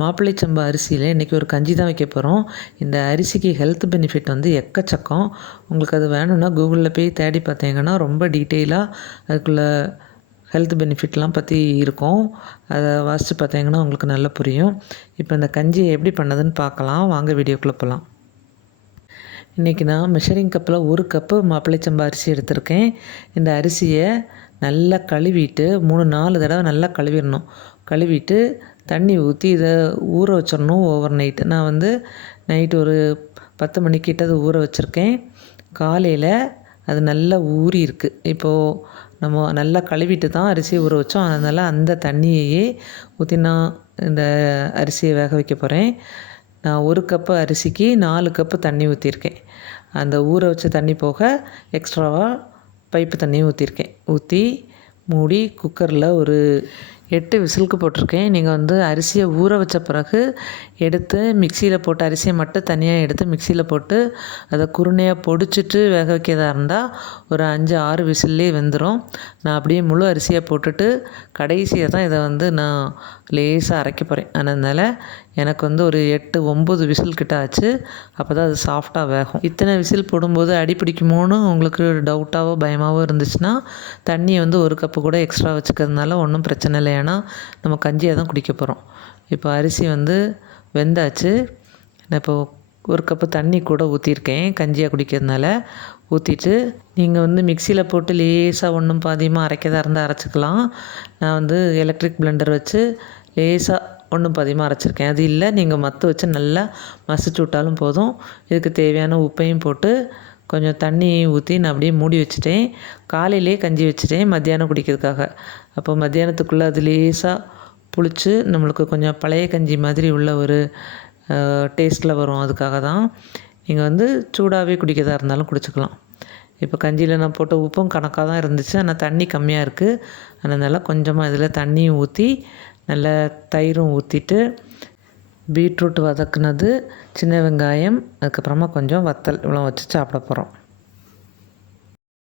மாப்பிள்ளை சம்பா அரிசியில் இன்றைக்கி ஒரு கஞ்சி தான் வைக்க போகிறோம். இந்த அரிசிக்கு ஹெல்த் பெனிஃபிட் வந்து எக்கச்சக்கம். உங்களுக்கு அது வேணும்னா கூகுளில் போய் தேடி பார்த்தீங்கன்னா ரொம்ப டீட்டெயிலாக அதுக்குள்ள ஹெல்த் பெனிஃபிட்லாம் பற்றி இருக்கும். அதை வாசித்து பார்த்தீங்கன்னா உங்களுக்கு நல்லா புரியும். இப்போ இந்த கஞ்சி எப்படி பண்ணதுன்னு பார்க்கலாம். வாங்க வீடியோக்குள்ளே போகலாம். இன்றைக்கி நான் மெஷரிங் கப்பில் 1 கப்பு மாப்பிள்ளை சம்பா அரிசி எடுத்திருக்கேன். இந்த அரிசியை நல்லா கழுவிட்டு 3-4 தடவை நல்லா கழுவிடணும். கழுவிட்டு தண்ணி ஊற்றி இதை ஊற வச்சிடணும் ஓவர் நைட்டு. நான் வந்து நைட்டு ஒரு 10 மணிக்கிட்ட அது ஊற வச்சுருக்கேன். காலையில் அது நல்லா ஊறி இருக்குது. இப்போது நம்ம நல்லா கழுவிட்டு தான் அரிசியை ஊற வச்சோம். அதனால் அந்த தண்ணியையே ஊற்றி நான் இந்த அரிசியை வேக வைக்க போகிறேன். நான் 1 கப்பு அரிசிக்கு 4 கப்பு தண்ணி ஊற்றிருக்கேன். அந்த ஊற வச்ச தண்ணி போக எக்ஸ்ட்ராவாக பைப்பு தண்ணியும் ஊற்றிருக்கேன். ஊற்றி மூடி குக்கரில் ஒரு 8 விசிலுக்கு போட்டிருக்கேன். நீங்கள் வந்து அரிசியை ஊற வச்ச பிறகு எடுத்து மிக்சியில் போட்டு அரிசியை மட்டும் தனியாக எடுத்து மிக்சியில் போட்டு அதை குருணையாக பொடிச்சிட்டு வேக வைக்கிறதா இருந்தால் ஒரு 5-6 விசில்லே வெந்துடும். நான் அப்படியே முழு அரிசியை போட்டுட்டு கடைசியாக தான் இதை வந்து நான் லேசாக அரைக்க போகிறேன். அதனால் எனக்கு வந்து ஒரு 8-9 விசில் கிட்ட ஆச்சு. அப்போ தான் அது சாஃப்டாக வேகும். இத்தனை விசில் போடும்போது அடி பிடிக்குமோன்னு உங்களுக்கு டவுட்டாவோ பயமாவோ இருந்துச்சுன்னா தண்ணியை வந்து 1 கப்பு கூட எக்ஸ்ட்ரா வச்சுக்கிறதுனால ஒன்றும் பிரச்சனை இல்லை. ஏன்னா நம்ம கஞ்சியாக தான் குடிக்க போகிறோம். இப்போ அரிசி வந்து வெந்தாச்சு. நான் இப்போது 1 கப்பு தண்ணி கூட ஊற்றிருக்கேன் கஞ்சியாக குடிக்கிறதுனால. ஊற்றிட்டு நீங்கள் வந்து மிக்சியில் போட்டு லேசாக ஒன்றும் பாதியமாக அரைக்கதாக இருந்தால் அரைச்சிக்கலாம். நான் வந்து எலக்ட்ரிக் பிளெண்டர் வச்சு லேசாக ஒன்றும் பாதியமாக அரைச்சிருக்கேன். அது இல்லை நீங்கள் மத்து வச்சு நல்லா மசிச்சு விட்டாலும் போதும். இதுக்கு தேவையான உப்பையும் போட்டு கொஞ்சம் தண்ணி ஊற்றி நான் அப்படியே மூடி வச்சுட்டேன். காலையிலே கஞ்சி வச்சுட்டேன் மத்தியானம் குடிக்கிறதுக்காக. அப்போ மத்தியானத்துக்குள்ளே அது லேசாக புளிச்சு நம்மளுக்கு கொஞ்சம் பழைய கஞ்சி மாதிரி உள்ள ஒரு டேஸ்ட்டில் வரும். அதுக்காக தான் நீங்கள் வந்து சூடாகவே குடிக்கிறதா இருந்தாலும் குடிச்சிக்கலாம். இப்போ கஞ்சியில் நான் போட்ட உப்பும் கணக்காக தான் இருந்துச்சு. ஆனால் தண்ணி கம்மியாக இருக்குது. அதனால் கொஞ்சமாக இதில் தண்ணியும் ஊற்றி நல்லா தயிரும் ஊற்றிட்டு பீட்ரூட் வதக்குனது, சின்ன வெங்காயம், அதுக்கப்புறமா கொஞ்சம் வத்தல் இவ்வளோ வச்சு சாப்பிட போகிறோம்.